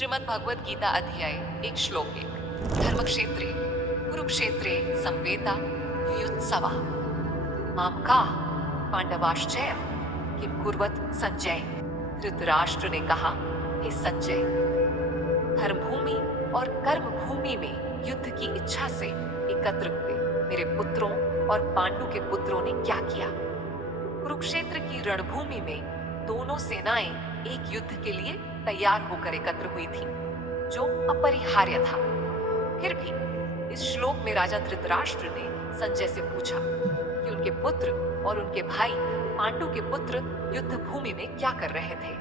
श्रीमद् भगवद गीता अध्याय एक श्लोक एक। धर्मक्षेत्रे कुरुक्षेत्रे संवेता युयुत्सवः माम का पांडवाश्चैव किम कुर्वत संजय। धृतराष्ट्र ने कहा, हे संजय, धर्मभूमि और कर्म भूमि में युद्ध की इच्छा से एकत्र हुए मेरे पुत्रों और पांडु के पुत्रों ने क्या किया। कुरुक्षेत्र की रणभूमि में दोनों सेनाएं एक युद्ध के लिए तैयार होकर एकत्र हुई थी, जो अपरिहार्य था। फिर भी इस श्लोक में राजा धृतराष्ट्र ने संजय से पूछा कि उनके पुत्र और उनके भाई पांडु के पुत्र युद्ध भूमि में क्या कर रहे थे।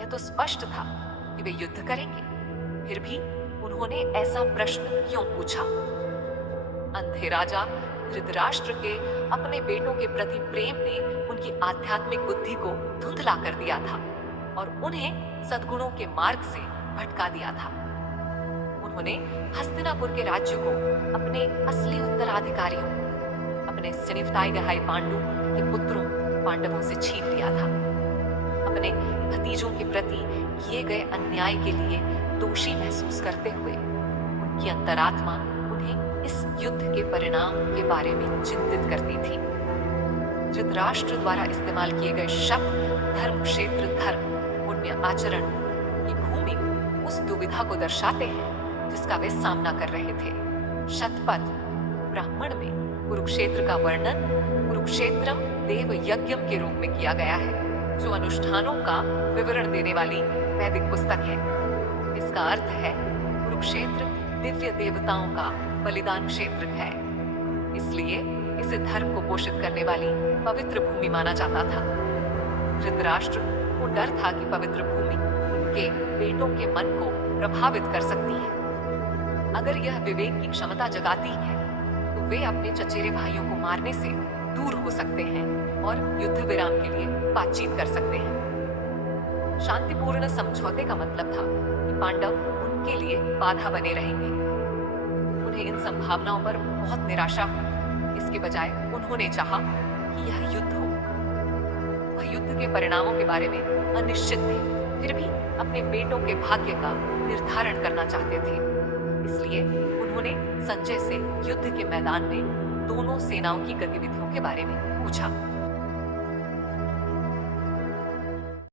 यह तो स्पष्ट था कि वे युद्ध करेंगे, फिर भी उन्होंने ऐसा प्रश्न क्यों पूछा। अंधे राजा धृतराष्ट्र के अपने बेटों के प्रति प्रेम ने उनकी आध्यात्मिक बुद्धि को धुंधला कर दिया था और उन्हें सद्गुणों के मार्ग से भटका दिया था। उन्होंने हस्तिनापुर के राज्य को अपने असली उत्तराधिकारियों, अपने सिनिफताई गहाई पांडु के पुत्रों पांडवों से छीन लिया था। अपने भतीजों के प्रति किए गए अन्याय के लिए दोषी महसूस करते हुए उनकी अंतरात्मा उन्हें इस युद्ध के परिणाम के बारे में चिंतित करती थी। धृतराष्ट्र द्वारा इस्तेमाल किए गए शब्द धर्म क्षेत्र, धर्म, पुण्य आचरण की भूमि उस दुविधा को दर्शाते हैं जिसका वे सामना कर रहे थे। शतपथ ब्राह्मण में कुरुक्षेत्र का वर्णन कुरुक्षेत्रम देव यज्ञम के रूप में किया गया है, जो अनुष्ठानों का विवरण देने वाली वैदिक पुस्तक है। इसका अर्थ है कुरुक्षेत्र दिव्य देवताओं का बलिदान क्षेत्र है, इसलिए इसे धर्म को पोषित करने वाली पवित्र भूमि माना जाता था। धृतराष्ट्र को डर था कि पवित्र भूमि उनके बेटों के मन को प्रभावित कर सकती है। अगर यह विवेक की क्षमता जगाती है तो वे अपने चचेरे भाइयों को मारने से दूर हो सकते हैं और युद्ध विराम के लिए बातचीत कर सकते हैं। शांतिपूर्ण समझौते का मतलब था कि पांडव उनके लिए बाधा बने रहेंगे। उन्हें इन संभावनाओं पर बहुत निराशा हुई। इसके बजाय उन्होंने चाहा कि यह युद्ध हो। वह युद्ध के परिणामों के बारे में अनिश्चित थे, फिर भी अपने बेटों के भाग्य का निर्धारण करना चाहते थे। इसलिए उन्होंने संजय से युद्ध के मैदान में दोनों सेनाओं की गतिविधियों के बारे में पूछा।